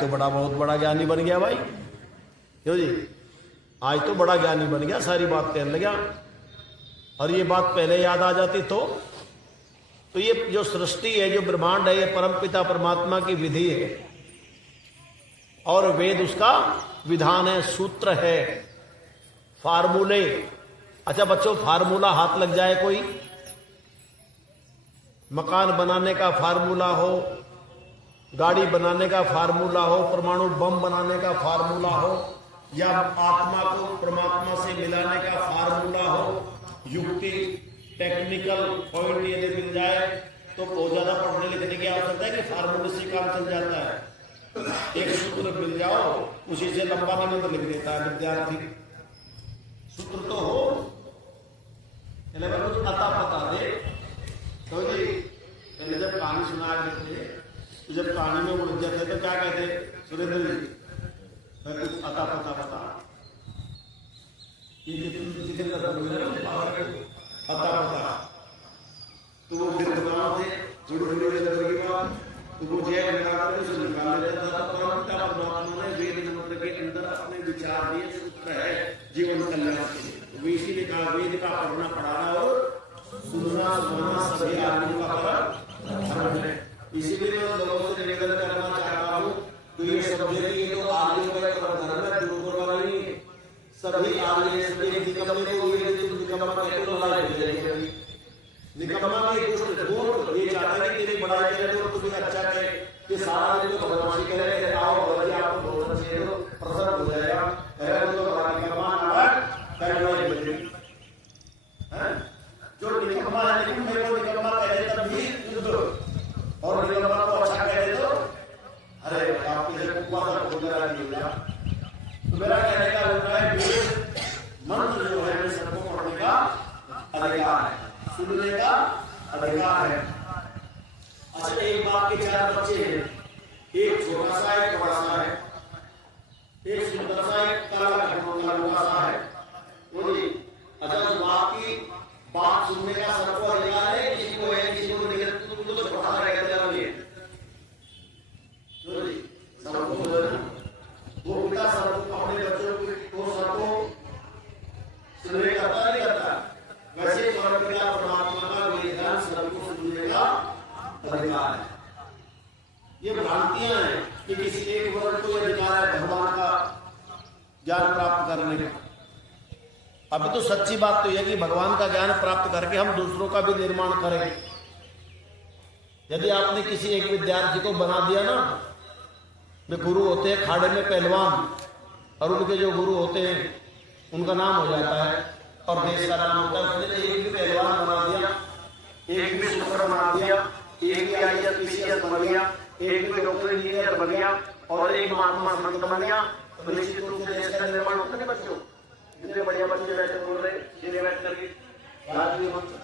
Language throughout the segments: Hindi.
तो बहुत बड़ा ज्ञानी बन गया भाई, क्यों जी? आज तो बड़ा ज्ञानी बन गया, सारी बात कहने लगा। और ये बात पहले याद आ जाती तो ये जो सृष्टि है, जो ब्रह्मांड है, ये परमपिता परमात्मा की विधि है और वेद उसका विधान है, सूत्र है, फार्मूले। अच्छा बच्चों, फार्मूला हाथ लग जाए कोई, मकान बनाने का फार्मूला हो, गाड़ी बनाने का फार्मूला हो, परमाणु बम बनाने का फार्मूला हो, या आत्मा को परमात्मा से मिलाने का फार्मूला हो, युक्ति टेक्निकल पॉइंट यदि मिल जाए तो बहुत ज्यादा पढ़ने लिखने की आवश्यकता है कि फार्मूले से काम चल जाता है। एक सूत्र मिल जाओ, उसी से लंबा निबंध लिख देता है विद्यार्थी। सूत्र तो हो, कुछ अता पता दे। तो जी पहले जब कहानी सुनाया करते तो जब कहानी में उलझ जाते तो क्या कहते, सुरेंद्र जी कुछ अता पता बता, अता पता। तो वो फिर गाँव थे जुड़ तो वो जय निकाल लेता था। परमात्मा ने वेद मंत्र के अंदर अपने विचार दिए, सूत्र है जीवन कल्याण के लिए। इसीलिए कहा वेद का पढ़ना पढ़ाना और सुनना सुनाना सभी आदमियों का धर्म है। इसीलिए मैं लोगों से निवेदन करना चाहता हूँ तो ये समझे कि ये तो आर्यों का धर्म है, गुरुकुल वाला नहीं है। सभी आर्य निकम्मे को ये निकम्मा कहते तो लड़ाई हो जाएगी। निकम्मा की गुण ये चाहता है कि तेरी बड़ाई करे तो तुम्हें अच्छा कहे, कि सारा दिन तो बदमाशी करे, आओ भले आपको बहुत अच्छे हो, प्रसन्न हो जाएगा। पहले तो बड़ा निकम्मा करना ही बचेगी। जो निकम्मा है, निकम्मे को निकम्मा कहे तब भी युद्ध, और निकम्मा को अच्छा कहे तो अरे आपके जब उपवास हो गया। तो मेरा कहने का होता है वेद मंत्र जो है सबको पढ़ने का अधिकार है, सुनने का अधिकार है। अच्छा एक बाप के चार बच्चे हैं, एक छोटा सा है, एक बड़ा सा है, एक सुंदर सा है, काला सा है। बोलिए अच्छा जो बाप की बात सुनने का सबको अधिकार है, किसी को है किसी को नहीं है, तो छोटा सा रहेगा वो पिता सबको अपने बच्चों को सबको सुनने का पता नहीं करता। वैसे परमपिता परमात्मा का विधान सबको सुनने का अधिकार है। ये भ्रांतियां हैं कि किसी एक वर्ग को अधिकार है भगवान का ज्ञान प्राप्त करने का। अभी तो सच्ची बात तो यह कि भगवान का ज्ञान प्राप्त करके हम दूसरों का भी निर्माण करेंगे। यदि आपने किसी एक विद्यार्थी को बना दिया ना, वे गुरु होते हैं खाड़े में पहलवान, और उनके जो गुरु होते हैं उनका नाम हो जाता है और देश का नाम होता है। उसने एक भी पहलवान बना दिया, एक भी सूत्र बना दिया, एक भी IAS बन गया, एक भी डॉक्टर इंजीनियर बन गया, और एक महात्मा संत बन गया, तो निश्चित रूप से देश का निर्माण होता है। बच्चों इतने बढ़िया बच्चे बैठे बोल रहे, जिन्हें बैठ करके राजनीति मंत्र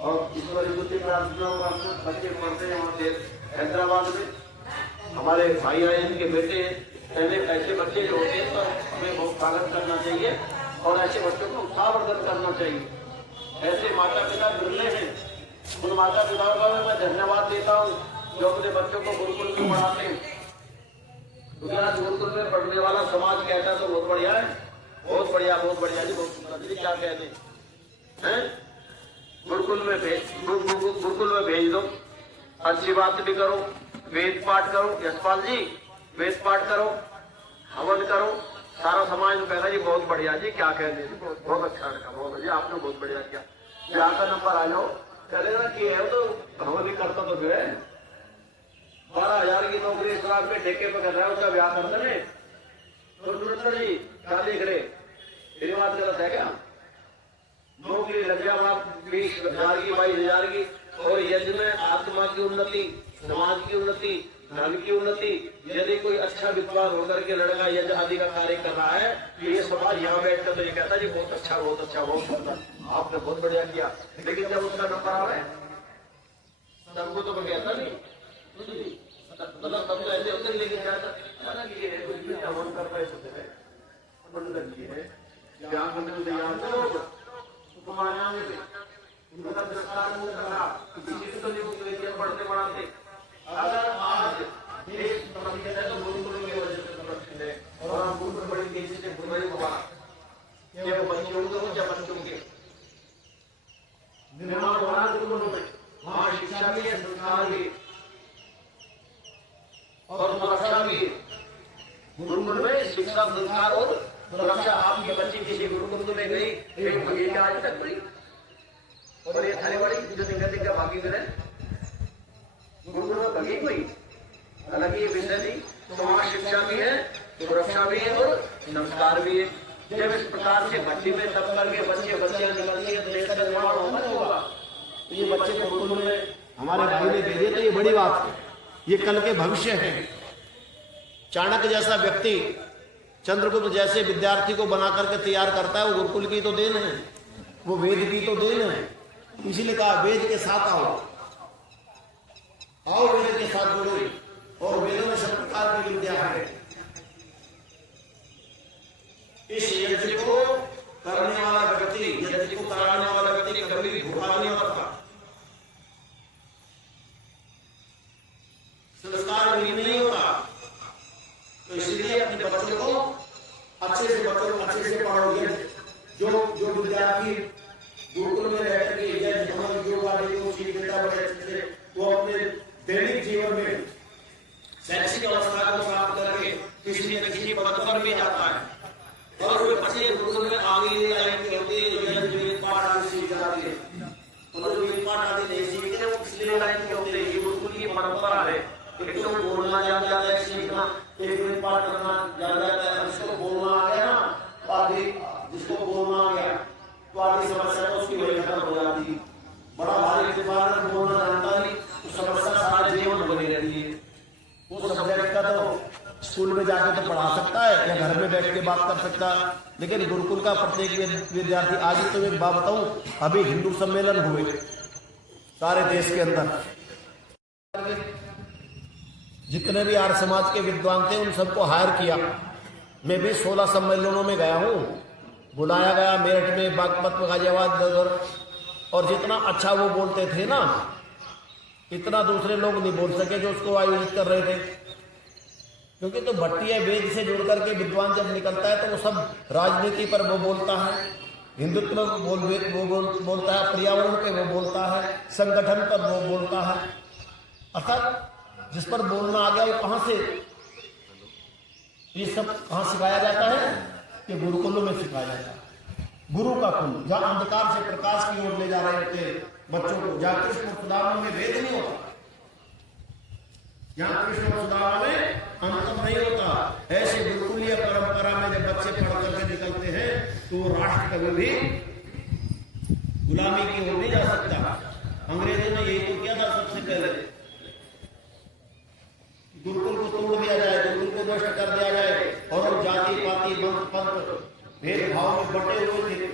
और ईश्वर बच्चे पढ़ते हैं हैदराबाद में। हमारे भाई आए, इनके बेटे पहले ऐसे बच्चे जो होते हैं तो हमें बहुत स्वागत करना चाहिए और ऐसे बच्चों को उत्साहवर्धन करना चाहिए। ऐसे माता पिता मिलने हैं, उन माता पिताओं का मैं धन्यवाद देता हूँ जो अपने बच्चों को गुरुकुल में पढ़ाते हैं। क्योंकि गुरुकुल में पढ़ने वाला समाज कहता है तो बहुत बढ़िया है, बहुत बढ़िया, बहुत बढ़िया जी, बहुत सुंदर। क्या कहते हैं, गुरुकुल में भेज दो, अच्छी बात भी करो, वेद पाठ करो, यशपाल जी वेद पाठ करो, हवन करो, सारा समाज कहता जी बहुत बढ़िया जी, क्या कहते हैं, बहुत अच्छा लगा, बहुत बढ़िया, आपने बहुत बढ़िया किया। ब्याह का नंबर आ जाओ, चलेगा कि है तो हवन ही करता तो जो है 12,000 की नौकरी इस रात में ठेके पर कर रहा है, उसका ब्याह करते हैं तो सुरेंद्र जी क्या देख रहे, मेरी बात गलत है क्या? नौकरी लग जाए 20,000 की 22,000 की, और यज्ञ में आत्मा की उन्नति, समाज की उन्नति, धन की उन्नति। यदि कोई अच्छा विद्वान होकर के लड़का यज्ञ आदि का कार्य कर रहा है तो ये समाज यहाँ बैठकर तो ये कहता है जी बहुत अच्छा, बहुत अच्छा, बहुत सुंदर, आपने बहुत बढ़िया किया। लेकिन जब उसका नंबर आ रहा है सबको तो कहता नहीं, मतलब सब तो ऐसे होते, लेकिन क्या हवन कर रहे होते हैं, ज्ञान करने में तैयार पढ़ते पढ़ाते। अगर आज देश तो गुरुकुल गुरुकुल में शिक्षा, संस्कार और सुरक्षा। आपकी बच्ची किसी गुरुकुल में गई, ये क्या आज तक पड़ी? और ये थाली बड़ी जो दिक्कत क्या बाकी करें गुरुकुल में बगी कोई अलग ये विषय थी। तो वहाँ शिक्षा भी है, सुरक्षा भी है और संस्कार भी है। जब इस प्रकार से भट्टी में तब करके बच्चियां निकलती है तो देश का निर्माण होगा। तो ये बच्चे गुरुकुल में हमारे भाई ने भेजे तो ये बड़ी बात है, ये कल के भविष्य है। चाणक्य जैसा व्यक्ति, चंद्रगुप्त जैसे विद्यार्थी को बना करके तैयार करता है, वो गुरुकुल की तो देन है, वो वेद की तो देन है। इसीलिए कहा वेद के साथ आओ, आओ वेद के साथ जुड़ो। और वेदों में सब प्रकार की विद्या है। इस यज्ञ को करने वाला व्यक्ति, यज्ञ को कराने वाला व्यक्ति कभी भी भूखा नहीं होता, संस्कार भी नहीं होता। तो इसलिए अपने बच्चों को अच्छे से पढ़ोगे। जो विद्यार्थी गुरुकुल में रहकर के जो वाले को सीख लेता बड़े अच्छे से, वो अपने दैनिक जीवन में शैक्षिक अवस्था को प्राप्त करके किसी न किसी पद पर भी जाता है। और वे बच्चे गुरुकुल में आगे लाइन के होते हैं, पाठ आदि सीख जाते हैं। और जो पाठ आदि नहीं सीखते वो पिछले लाइन के होते हैं। ये गुरुकुल की परंपरा है। एक तो बोलना जान जाता है, सीखना, एक पाठ करना जान जाता है। जिसको बोलना आ गया ना, तो आगे जिसको बोलना आ गया तो आगे समस्या तो उसकी वही खत्म हो जाती है। बड़ा भारी विद्वान बोलना जानता नहीं तो समस्या सारा जीवन बनी रहती है। वो सब्जेक्ट का तो स्कूल में जाके तो पढ़ा सकता है या घर में बैठ के बात कर सकता है, लेकिन गुरुकुल का प्रत्येक विद्यार्थी। आज तो एक बात बताऊं, अभी हिंदू सम्मेलन हुए सारे देश के अंदर, जितने भी आर्य समाज के विद्वान थे उन सबको हायर किया। मैं भी 16 सम्मेलनों में गया हूँ, बुलाया गया मेरठ में, बागपत में, गाजियाबाद, और जितना अच्छा वो बोलते थे ना, इतना दूसरे लोग नहीं बोल सके जो उसको आयोजित कर रहे थे। क्योंकि तो भट्टिया वेद से जुड़ करके विद्वान जब निकलता है तो वो सब राजनीति पर वो बोलता है, हिंदुत्व बोलता है, पर्यावरण पे वो बोलता है, संगठन पर वो बोलता है। अर्थात जिस पर बोलना आ गया वो कहां से, ये सब कहां सिखाया जाता है? ये गुरुकुलों में सिखाया जाता है। गुरु का कुल, जहां अंधकार से प्रकाश की ओर ले जा रहे होते बच्चों को, जहां कृष्ण सुदामा में भेद नहीं होता, जहां कृष्ण सुदामा में अंतर नहीं होता। ऐसे गुरुकुलीय परंपरा में जब बच्चे पढ़ करके निकलते हैं तो वो राष्ट्र कभी भी गुलामी की ओर नहीं जा सकता। अंग्रेजों ने यही तो किया था सबसे पहले, गुरुकुल को तोड़ दिया जाए, गुरुकुल को नष्ट कर दिया जाए। और जाति पाति पंथ भेदभाव में बटे हुए थे।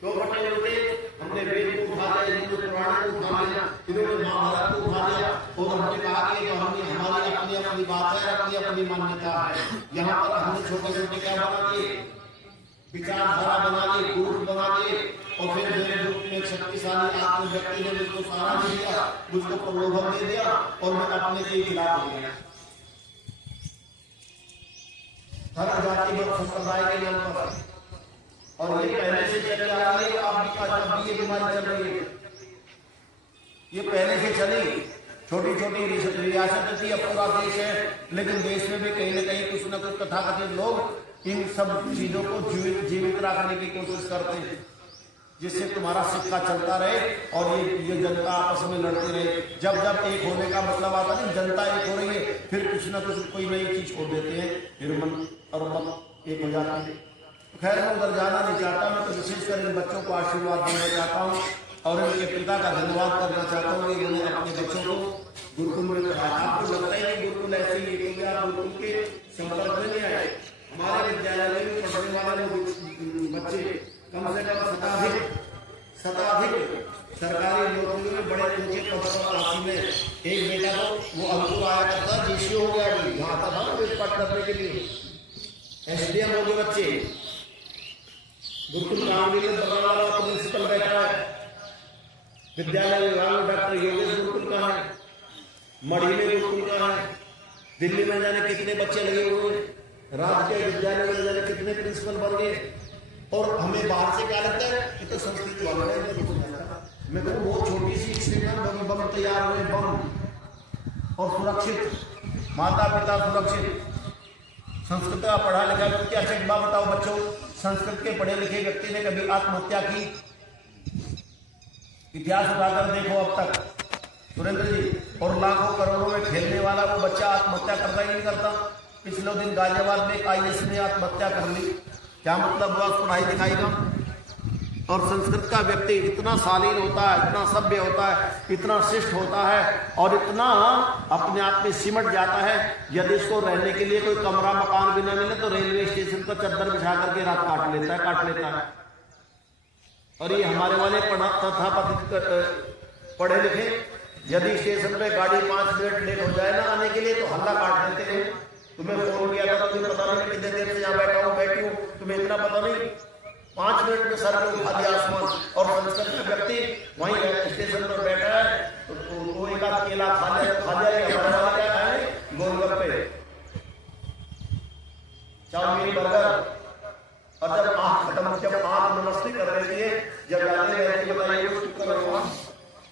क्यों बटे हुए थे? हमने वेद को उठा लिया, हिंदू पुराण को उठा लिया, इन्होंने महाभारत को उठा लिया और हमने कहा कि हमारी अपनी अपनी बात है, अपनी अपनी मान्यता है। यहाँ पर हमने छोटे छोटे क्या बना दिए, विचारधारा बना ली, ग्रुप बना दिए, और फिर मेरे ग्रुप में एक शक्तिशाली आत्म व्यक्ति ने मुझको सहारा दे दिया, मुझको प्रलोभन दे दिया और मैं अपने के खिलाफ हो गया। हर जाति और संप्रदाय के नाम पर, और ये पहले से चली आ रही है। अब भी ये बीमारी चल रही है, ये पहले से चली। छोटी छोटी रियासत थी, अब पूरा देश है, लेकिन देश में भी कहीं न कहीं कुछ न कुछ तथाकथित लोग इन सब चीजों को जीवित रखने की कोशिश करते हैं, जिससे तुम्हारा सिक्का चलता रहे और ये जनता आपस में लड़ती रहे। जब जब एक होने का मतलब आता नहीं, जनता एक हो रही है, फिर कुछ न कुछ कोई नई चीज छोड़ देते हैं, फिर मन और मत एक हो जाता है। खैर मैं उधर जाना नहीं चाहता, मैं तो विशेषकर इन बच्चों को आशीर्वाद देना चाहता हूँ और इनके पिता का धन्यवाद करना चाहता हूँ कि इन्होंने अपने बच्चों को गुरुकुल में पढ़ाया। आपको लगता है कि गुरुकुल ऐसे ही, क्योंकि आप गुरुकुल के संपर्क में नहीं आए। हमारे विद्यालय में पढ़ने वाले बच्चे कम से कम शताधिक सरकारी नौकरियों में बड़े ऊंचे पद पर हासिल है। एक बेटा तो वो अंकुर आया करता, जीसी हो गया, यहाँ आता था वेद पाठ करने के लिए, SDM हो गए बच्चे। गुरुकुल रामलीला बगल वाला प्रिंसिपल बैठा है, विद्यालय विभाग में डॉक्टर योगेश गुरुकुल का है, मढ़ी में गुरुकुल का है, दिल्ली में जाने कितने बच्चे लगे हुए, राजकीय विद्यालय में जाने कितने प्रिंसिपल बन गए। और हमें बाहर से क्या लगता है कि तो संस्कृत वाला है, मैं कहूँ वो छोटी सी स्टेशन बम तैयार हुए, बम और सुरक्षित, माता पिता सुरक्षित, संस्कृत का पढ़ा लिखा व्यक्ति, अच्छा एक बात बताओ बच्चों, संस्कृत के पढ़े लिखे व्यक्ति ने कभी आत्महत्या की? इतिहास उठाकर देखो अब तक सुरेंद्र जी, और लाखों करोड़ों में खेलने वाला वो बच्चा आत्महत्या करता ही नहीं करता। पिछले दिन गाजियाबाद में एक IAS ने आत्महत्या कर ली। क्या मतलब हुआ? पढ़ाई लिखाई का। और संस्कृत का व्यक्ति इतना शालीन होता है, इतना सभ्य होता है, इतना शिष्ट होता है और इतना अपने आप में सिमट जाता है, यदि इसको रहने के लिए कोई कमरा मकान भी न मिले तो रेलवे स्टेशन पर चादर बिछा करके रात काट लेता है। और ये हमारे वाले तथाकथित पढ़े लिखे, यदि स्टेशन पे गाड़ी 5 मिनट लेट हो जाए ना आने के लिए तो हल्ला काट देते हैं। तुम्हें फोन किया था, तुम्हें पता नहीं कितने देर से यहाँ बैठी हूँ, तुम्हें इतना पता नहीं? 5 मिनट में सर को उठा दिया आसमान। और संस्कृत का व्यक्ति वहीं स्टेशन पर बैठा है तो एक आध केला खा जाए, हमारे वाला क्या खाए? गोलगप्पे, चाउमीन, बर्गर। और जब आंख खत्म, जब आंख नमस्ते कर रही है, जब जाते हैं बताइए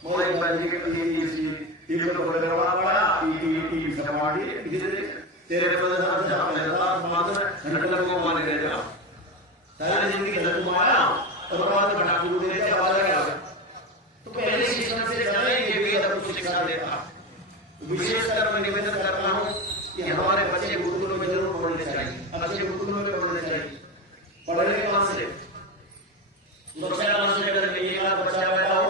मोबाइल बाजी के लिए तेरे को मान लेगा सारी जिंदगी गलत घुमाया और बाद में ठाकुर दे दिया वाला। तो पहले शिक्षण से जाने ये भी आपको शिक्षा देगा। विशेषकर मैं निवेदन करता हूँ कि हमारे बच्चे गुरुकुलों में जरूर पढ़ने चाहिए, अच्छे गुरुकुलों में पढ़ने चाहिए। पढ़ने कहाँ से? बच्चा कहाँ से? अगर एक आध बच्चा पैदा हो,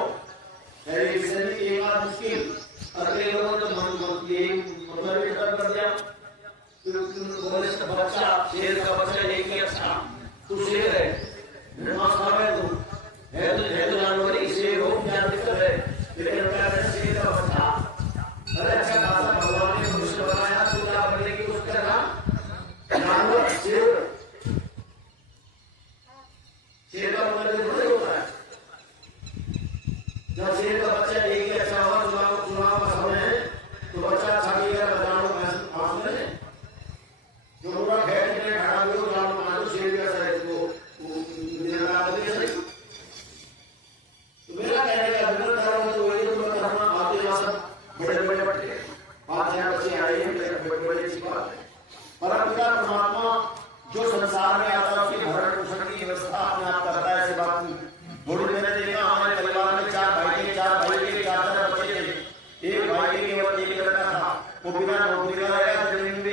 एक आध मुश्किल, अगले लोगों ने मतलब कर दिया, बच्चा शेर का बच्चा एक अच्छा तू शेर है, तो जानवर ही शेर हो, क्या दिक्कत है? शेर का बच्चा, अरे अच्छा खासा भगवान ने मनुष्य बनाया, तू क्या बनने की कोशिश कर रहा? जानवर शेर, शेर का मतलब थोड़ी होता है। जब शेर का बच्चा एक ही अच्छा हुआ, चुनाव का समय है तो बच्चा अच्छा किया जो पूरा खैर में खड़ा हुआ ग्राउंड मानो शेर जैसा है वो तो मेरा कहने का अभिनंदन कर रहा हूँ। तो वही तो करना आते हैं सब बड़े बच्चे 5-6 बच्चे आए हैं, बड़े अच्छी बात है। परंतु परमात्मा जो संसार में आता है उसकी भरण पोषण की व्यवस्था अपने आप करता है। ऐसी बात नहीं। थोड़ी मैंने देखा हमारे परिवार में 4 भाई के 4 बच्चे थे। एक भाई के केवल एक लड़का था, वो बिना नौकरी का रहेगा, जमीन में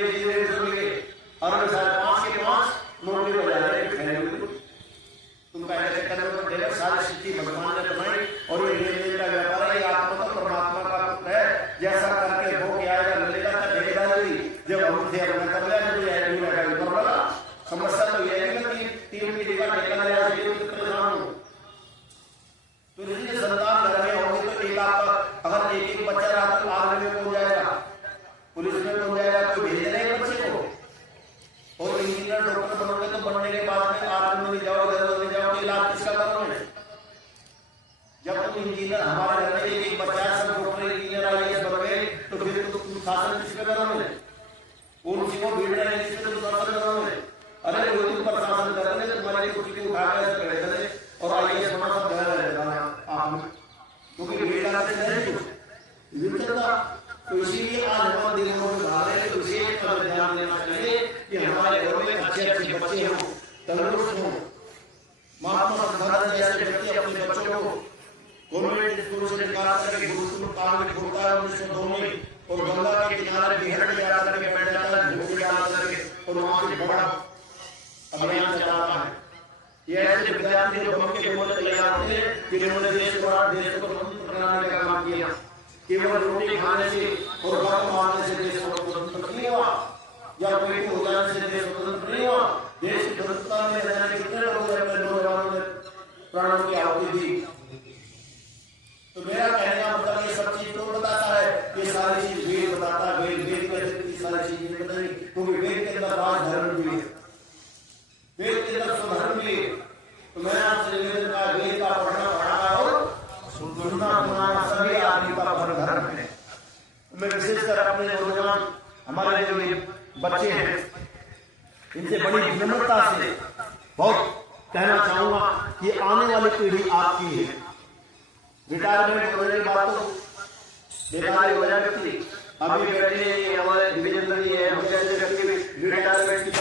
और 5 के 5 नौकरी हो जाएगी। तुम पहले चक्कर में सारी स्थिति भगवान ने बनाई और ये लेन का व्यापार है, आत्मा तो परमात्मा का पुत्र है। जैसा करके हो गया मिलेगा जब हम थे अपना कर लिया समस्या तो यह है कि 3 पीढ़ी का ठेका लिया परेशान हो। तो यदि संतान घर में होंगे तो एक अगर एक बच्चा रहा तो आर्मी में पहुंच जाएगा, पुलिस में पहुंच जाएगा, तो भेज देंगे बच्चे को। और इंजीनियर डॉक्टर बनोगे तो बनने के बाद में आर्मी में जाओ, जाओ, इलाज किसका करोगे? जब तुम इंजीनियर, हमारे घर में एक बच्चा सब डॉक्टर इंजीनियर IAS बन गए तो फिर तुम शासन किसका करोगे? उन को भीड़ रहे जिससे तुम शासन करोगे? अरे वो तुम पर शासन करोगे, तुम्हारी कुर्सी को उठाकर खड़े करे और IAS बना सब घर रहेगा आप, क्योंकि भीड़ लगाते नहीं। तो इसीलिए आज हमारे दिलों में भाव है कि विशेष पर ध्यान देना चाहिए कि हमारे घरों में अच्छे बच्चे हों, तंदुरुस्त हों। महात्मा गांधी जैसे व्यक्ति अपने बच्चों को गवर्नमेंट स्कूल से निकाल करके गुरुकुल काल में छोड़ता है 1902 में, और गंगा के किनारे बिहड़ के आकर के बैठ जाता है झोपड़ी डाल करके, और वहां से बड़ा अभियान चलाता है। ये ऐसे विद्यार्थी जो बम के बोले तैयार होते हैं कि जिन्होंने देश को स्वतंत्र बनाने का काम किया। केवल रोटी खाने से और बम मारने से देश स्वतंत्र नहीं हुआ, या पेट हो जाने से देश स्वतंत्र नहीं हुआ। देश की स्वतंत्रता में रहने कितने लोग अपने नौजवानों ने प्राणों की आहुति दी। तो मेरा कहने का मतलब ये सब चीज तो बताता है, ये सारी चीज वेद बताता है। वेद में सारी चीजें बताई, क्योंकि वेद के अंदर राजधर्म भी है, वेद के अंदर स्वधर्म भी है। तो मैं आपसे निवेदन का वेद का पढ़ना पढ़ा और सुनना सुनाना सभी आदमी का धर्म है। मैं विशेषकर अपने नौजवान हमारे जो बच्चे हैं इनसे बड़ी विनम्रता से बहुत कहना चाहूंगा कि आने वाली पीढ़ी आपकी है। रिटायरमेंट होने के बाद तो बेकार हो जाए व्यक्ति। अभी बैठे हमारे डिविजन में है, हम जैसे व्यक्ति रिटायरमेंट की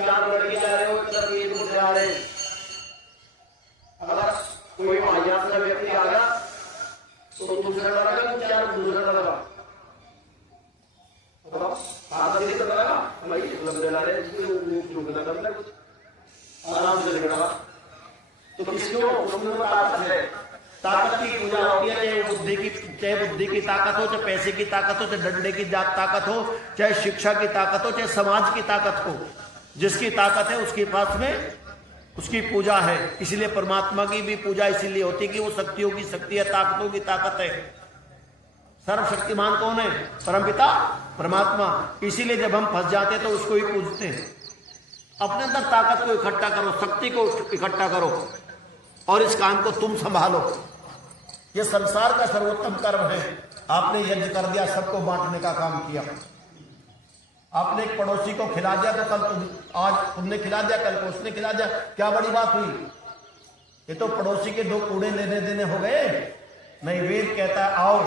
चार लड़के जा रहे हो, एक तरफ एक दूसरे आ रहे, अगर कोई अज्ञात का व्यक्ति आ गया तो दूसरा लड़का चार दूसरा लड़का आराम से झगड़ा। तो किसको ताकत है, ताकत की पूजा होती है, चाहे बुद्धि की ताकत हो, चाहे पैसे की ताकत हो, चाहे डंडे की ताकत हो, चाहे शिक्षा की ताकत हो, चाहे समाज की ताकत हो, जिसकी ताकत है उसके पास में उसकी पूजा है। इसलिए परमात्मा की भी पूजा इसीलिए होती है कि वो शक्तियों की शक्ति है, ताकतों की ताकत है। सर्वशक्तिमान कौन है? परमपिता परमात्मा। इसीलिए जब हम फंस जाते हैं तो उसको ही पूजते हैं। अपने अंदर ताकत को इकट्ठा करो, शक्ति को इकट्ठा करो और इस काम को तुम संभालो। यह संसार का सर्वोत्तम कर्म है। आपने यज्ञ कर दिया, सबको बांटने का काम किया। आपने एक पड़ोसी को खिला दिया तो कल आज तुमने खिला दिया, कल को उसने खिला दिया, क्या बड़ी बात हुई? ये तो पड़ोसी के दो कूड़े लेने देने हो गए। नहीं, वेद कहता है आओ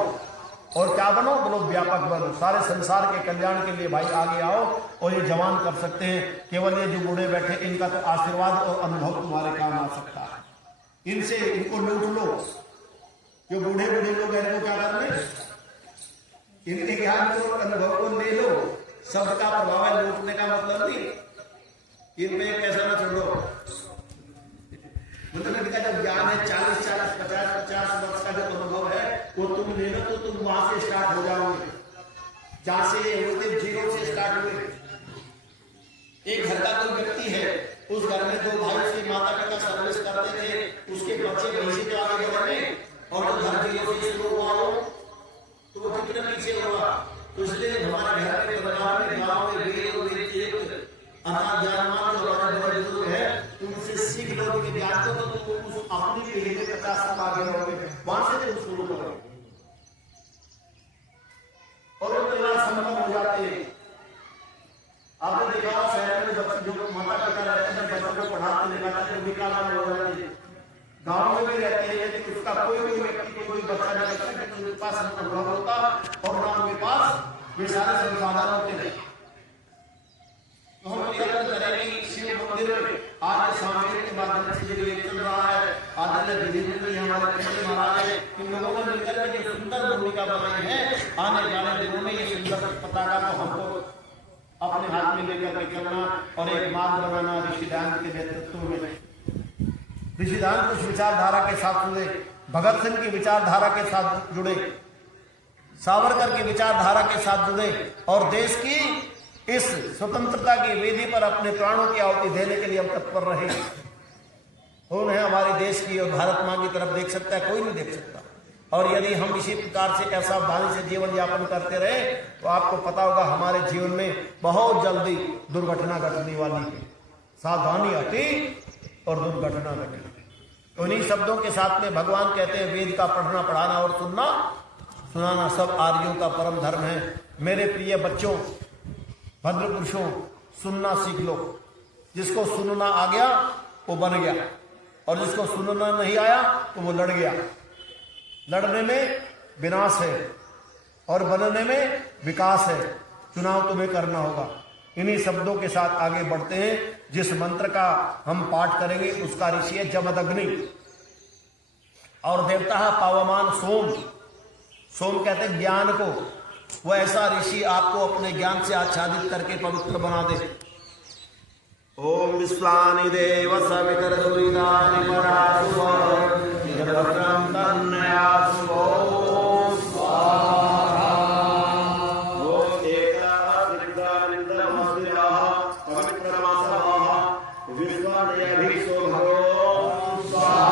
और क्या बनो? बोलो व्यापक बनो, सारे संसार के कल्याण के लिए भाई आगे आओ और ये जवान कर सकते हैं। केवल ये जो बूढ़े बैठे इनका तो आशीर्वाद और अनुभव तुम्हारे काम आ सकता है। इनसे इनको लूट लो। जो बूढ़े बूढ़े लोग हैं वो क्या कर रहे हैं? इनके ज्ञान को अनुभव को ले लो। शब्द का प्रभाव है, लूटने का मतलब नहीं। इनमें पैसा ना छोड़ो। मतलब इनका जो ज्ञान है 40, 50 वर्ष का जो अनुभव है वो तुम ले लो तो तुम वहां से स्टार्ट हो जाओगे जहां से होते 0 से स्टार्ट हुए। एक घर का कोई व्यक्ति है, उस घर में 2 भाई उसके माता पिता सर्विस करते थे, उसके बच्चे वहीं से तो आगे बढ़े और तो घर 0 से शुरू हुआ हो तो वो कितने पीछे होगा। तो इसलिए हमारे घर में, परिवार में, गाँव में ज्ञानवान जो हमारे बड़े बुजुर्ग है उनसे सीख लो कि ज्ञान को तो तुम अपनी पीढ़ी में 50 साल आगे रहोगे, वहां से तुम शुरू करो और वो परिवार संपन्न हो जाते हैं। आपने देखा शहर में जो माता पिता रहते हैं बच्चों को पढ़ाते लिखाते हैं विकलांग हो जाते हैं। गाँव में भी रहते हैं कि उसका कोई व्यक्ति कोई बच्चा नहीं करता कि उनके पास अनुभव होता और ना उनके पास ये सारे संसाधन होते हैं। तो हम निवेदन करेंगे कि शिव मंदिर में आज सामने के माध्यम से जो ये चल रहा है, आदरणीय विधिवत जी हमारे कृष्ण महाराज है, इन लोगों ने मिलकर के जो सुंदर भूमिका बनाई है, आने वाले दिनों में ये सुंदर पताका को हमको अपने हाथ में लेकर के चलना और एक मार्ग बनाना ऋषिदान के नेतृत्व में। ऋषिदान कुछ विचारधारा के साथ जुड़े, भगत सिंह की विचारधारा के साथ जुड़े, सावरकर की विचारधारा के साथ जुड़े और देश की इस स्वतंत्रता की वेदी पर अपने प्राणों की आहुति देने के लिए हम तत्पर रहे। उन्हें हमारे देश की और भारत मां की तरफ देख सकता है? कोई नहीं देख सकता। और यदि हम इसी प्रकार से असावधानी से जीवन यापन करते रहे तो आपको पता होगा हमारे जीवन में बहुत जल्दी दुर्घटना घटने वाली है। सावधानी अति और दुर्घटना घटी। उन्हीं शब्दों के साथ में भगवान कहते हैं वेद का पढ़ना पढ़ाना और सुनना सुनाना सब आर्यों का परम धर्म है। मेरे प्रिय बच्चों, भद्र पुरुषों, सुनना सीख लो। जिसको सुनना आ गया वो बन गया और जिसको सुनना नहीं आया तो वो लड़ गया। लड़ने में विनाश है और बनने में विकास है। चुनाव तुम्हें करना होगा। इन्हीं शब्दों के साथ आगे बढ़ते हैं। जिस मंत्र का हम पाठ करेंगे उसका ऋषि है जमदग्नि और देवता है पावमान सोम। सोम कहते हैं ज्ञान को। वह ऐसा ऋषि आपको अपने ज्ञान से आच्छादित करके पवित्र बना दे। ओम विश्वानि देव सवितरदुरितानि पराशुव भद्रं तन्नयासुव स्वाहा। ओम एकरानिन्द्रमस्मिनः पवित्रमासः विश्वानयभिषोभो स्वाहा।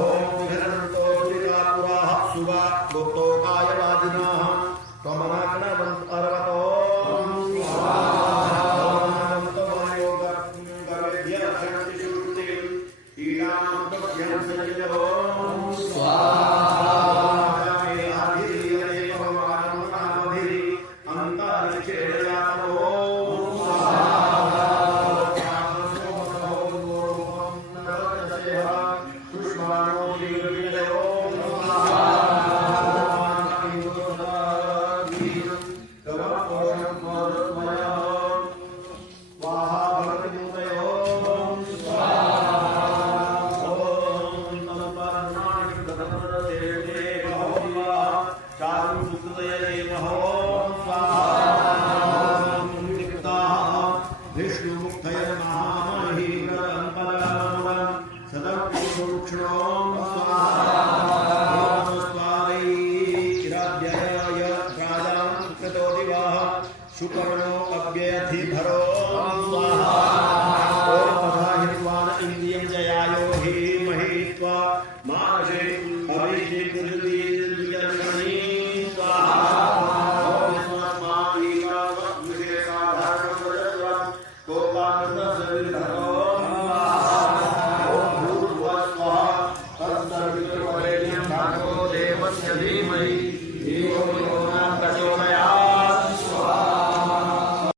ओम विहरन्तोऽधिरापुरः शुभा गुप्तोकायवादिनः त्वमनाग्नवन्त अर्वतो स्वाहा। महामहि व्रतंपदं सदक्षिणों स्वादैराध्याय राजां कृतो दिवः सुपर्णो अव्ययधिभरो स्वाहा ओम तथा हित्वान इंद्रियं जयायो हि महित्वा मार्गे अभिषेकर्षणी स्वाहा ओम स्वामी विशेषाधारणं गोपानन्दसविधरो ओम भूर्भुवः स्वाहा तत्सवितुर्वरेण्यं भर्गो देवस्य धीमहि